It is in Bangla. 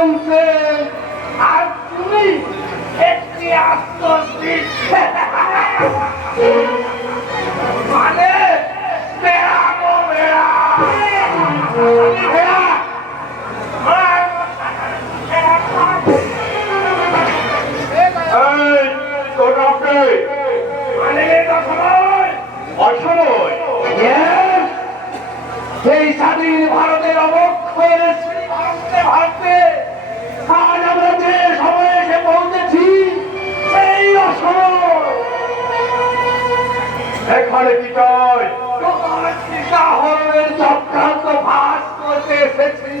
শুনছেন আর তুমি একটি আত্মবিদ মানে বেড়াবো বেড়া সেই স্বাধীন ভারতের অবক্ষয়ের ভারতে আজ আমরা যে সময়ে এসে পৌঁছেছি সেই অসময় এখানে কি চাই তোমার সীতাহরণের চক্রান্ত ভাস করতে এসেছি